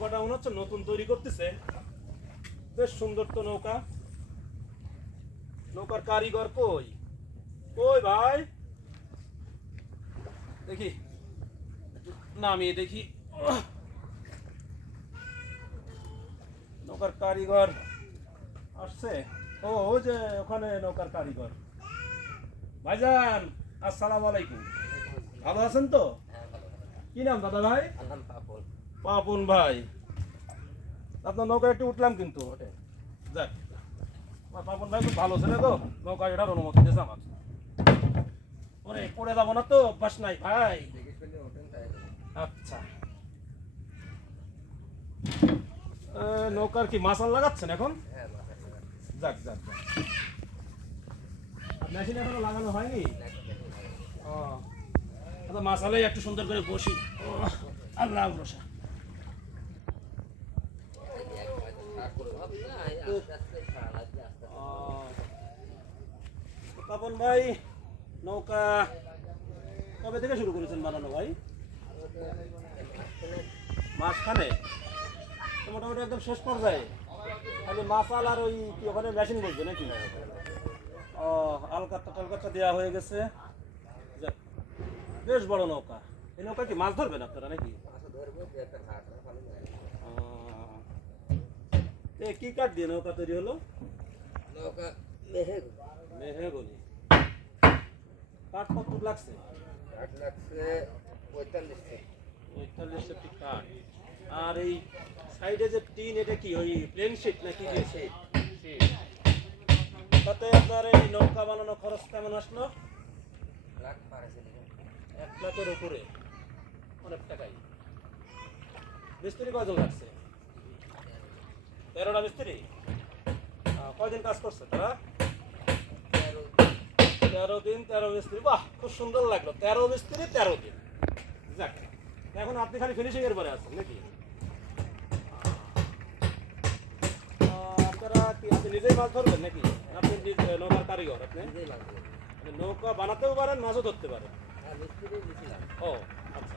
নৌকাটা মনে হচ্ছে নতুন তৈরি করতেছে, বেশ সুন্দর তো নৌকা। নৌকার কারিগর কই কই ভাই, দেখি নামিয়ে দেখি। নৌকার কারিগর আসছে। ও ওই যে ওখানে নৌকার কারিগর। ভাইজান আসসালামু আলাইকুম, ভালো আছেন তো? কি নাম দাদা ভাই? পাপন ভাই, আপনার নৌকা একটু উঠলাম কিন্তু। যাক, আমার পাপন ভাই খুব ভালো ছেলে তো, নৌকা এটার অনুমতি দিয়েছে আমার। ওরে পড়ে যাবো না তো, অভ্যাস নাই ভাই। আচ্ছা, নৌকার কি মাসাল লাগাচ্ছেন এখন? যাক যাক যাক, মেশিন এখনো লাগানো হয়নি। ও আচ্ছা, মাসালে একটু সুন্দর করে বসি। আল্লাহ ভরসা। পাপন ভাই, নৌকা কবে থেকে শুরু করেছেন বানানো ভাই? মাঝখানে মোটামুটি একদম শেষ পর্যায়ে, খালি মাসাল আর ওই কি ওখানে মেশিন বলছে নাকি? ও আলকাতটা টালকাতটা দেওয়া হয়ে গেছে। যাক, বেশ বড় নৌকা। এই নৌকা কি মাছ ধরবেন আপনারা নাকি? কি কাঠ দিয়ে নৌকা তৈরি হলো? মেহগনি। কাঠ কত লাগছে? 45টি কাঠ। আর এই সাইডে যে টিন, এটা কি ওই প্লেন শিট নাকি? তাতে আপনার এই নৌকা বানানো খরচ কেমন আসলো? 1 লাখের উপরে, অনেক টাকাই। মিস্ত্রি কয়জন লাগছে? 13টা মিস্ত্রি। কয়দিন কাজ করছে তারা? 13 দিন 13 মিস্ত্রি। বাহ, খুব সুন্দর লাগলো। 13 মিস্ত্রি 13 দিন। যাক, এখন আপনি খালি ফিনিশিং এর পরে আছেন নাকি? আপনারা কি আপনি নিজেই মাছ ধরবেন নাকি? আপনি নৌকার কারিগর? আপনি নৌকা বানাতেও পারেন, মাছও ধরতে পারেন? ও আচ্ছা,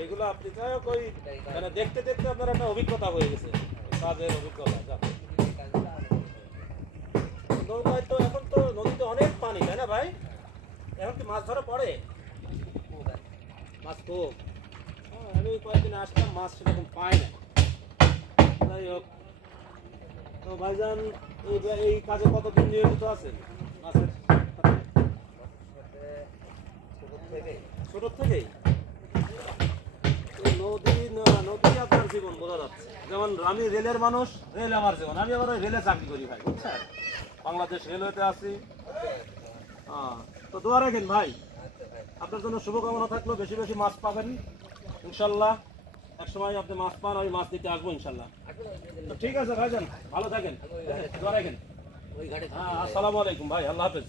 এইগুলো আপনি যাই হোক ওই মানে দেখতে দেখতে আপনার একটা অভিজ্ঞতা হয়ে গেছে, কাজের অভিজ্ঞতা। নৌকায় তো এখন তো নদীতে অনেক পানি, তাই না ভাই? এখন কি মাছ ধরা পড়ে? মাছ খুব। আমি কয়েকদিন আসলাম, মাছ সেরকম পাই না। যাই হোক, তো ভাইজান এই কাজে কতদিন নিয়োজিত আছেন মাছের? ছোট থেকেই নদী আপনার জীবন বোঝা যাচ্ছে। যেমন আমি রেলের মানুষ, রেল আমার জীবন। আমি আবার ওই রেলে চাকরি করি ভাই, বুঝছেন? বাংলাদেশ রেলওয়েতে আছি। তো দোয়া রাখেন ভাই, আপনার জন্য শুভকামনা থাকলো। বেশি বেশি মাছ পাবেন ইনশাল্লাহ। একসময় আপনি মাছ পান, আমি মাছ দিতে আসবো ইনশাল্লাহ। তো ঠিক আছে ভাইজান, ভালো থাকেন, দোয়া রাখেন। হ্যাঁ, আসসালামু আলাইকুম ভাই, আল্লাহ হাফেজ।